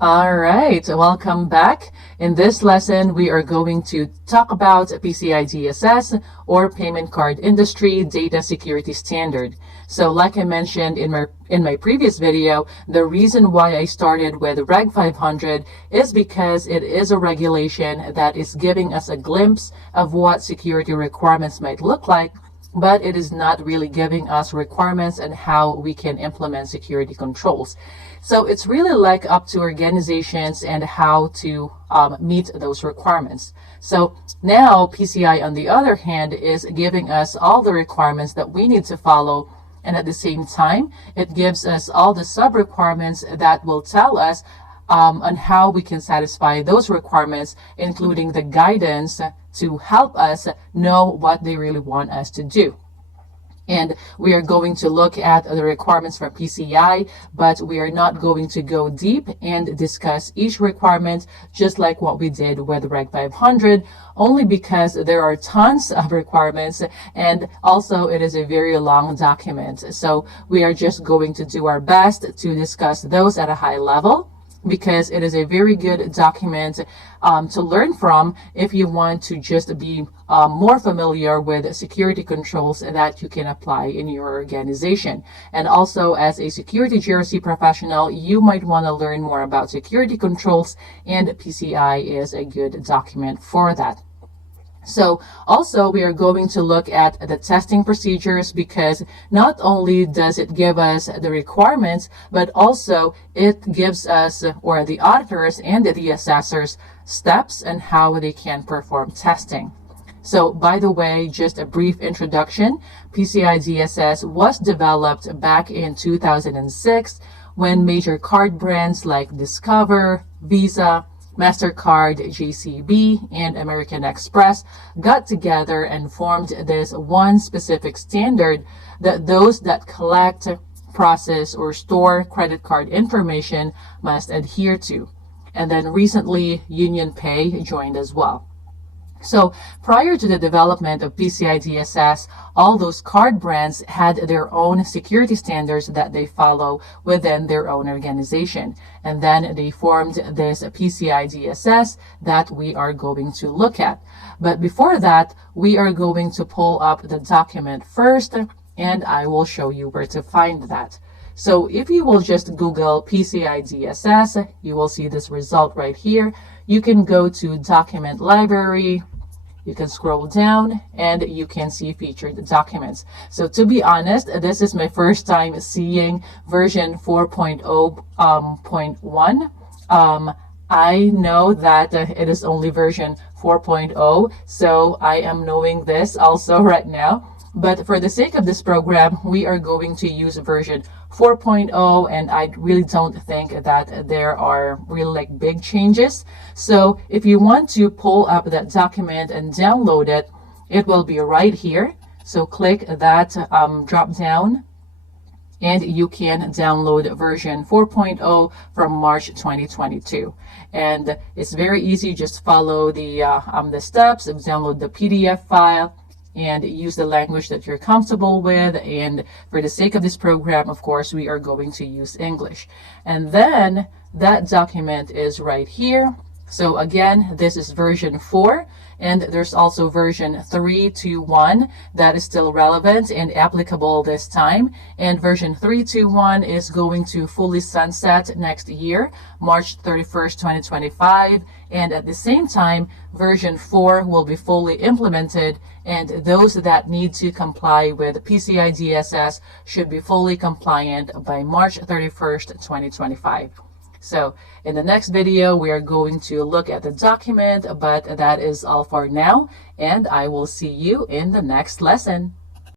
All right, welcome back. In this lesson, we are going to talk about PCI DSS, or Payment Card Industry Data Security Standard. So like I mentioned in my previous video, the reason why I started with Reg 500 is because it is a regulation that is giving us a glimpse of what security requirements might look like, but it is not really giving us requirements and how we can implement security controls. So it's really like up to organizations and how to meet those requirements. So now PCI, on the other hand, is giving us all the requirements that we need to follow, and at the same time, it gives us all the sub-requirements that will tell us on how we can satisfy those requirements, including the guidance to help us know what they really want us to do. And we are going to look at the requirements for PCI, but we are not going to go deep and discuss each requirement just like what we did with Reg 500, only because there are tons of requirements, and also it is a very long document. So we are just going to do our best to discuss those at a high level, because it is a very good document to learn from if you want to just be more familiar with security controls that you can apply in your organization. And also, as a security GRC professional, you might want to learn more about security controls, and PCI is a good document for that. So also we are going to look at the testing procedures, because not only does it give us the requirements, but also it gives us, or the auditors and the assessors, steps and how they can perform testing. So by the way, just a brief introduction, PCI DSS was developed back in 2006 when major card brands like Discover, Visa, MasterCard, JCB, and American Express got together and formed this one specific standard that those that collect, process, or store credit card information must adhere to. And then recently, UnionPay joined as well. So prior to the development of PCI DSS, all those card brands had their own security standards that they follow within their own organization. And then they formed this PCI DSS that we are going to look at. But before that, we are going to pull up the document first, and I will show you where to find that. So if you will just Google PCI DSS, you will see this result right here. You can go to Document Library. You can scroll down and you can see featured documents. So to be honest, this is my first time seeing version 4.0.1. I know that it is only version 4.0, so I am knowing this also right now. But for the sake of this program, we are going to use version 4.0, and I really don't think that there are really like big changes. So if you want to pull up that document and download it, it will be right here. So click that drop down, and you can download version 4.0 from March 2022. And it's very easy. Just follow the steps and download the PDF file and use the language that you're comfortable with. And for the sake of this program, of course, we are going to use English. And then that document is right here. So again, this is version 4, and there's also version 3.2.1 that is still relevant and applicable this time. And version 3.2.1 is going to fully sunset next year, March 31st, 2025. And at the same time, version 4 will be fully implemented, and those that need to comply with PCI DSS should be fully compliant by March 31st, 2025. So in the next video, we are going to look at the document, but that is all for now, and I will see you in the next lesson.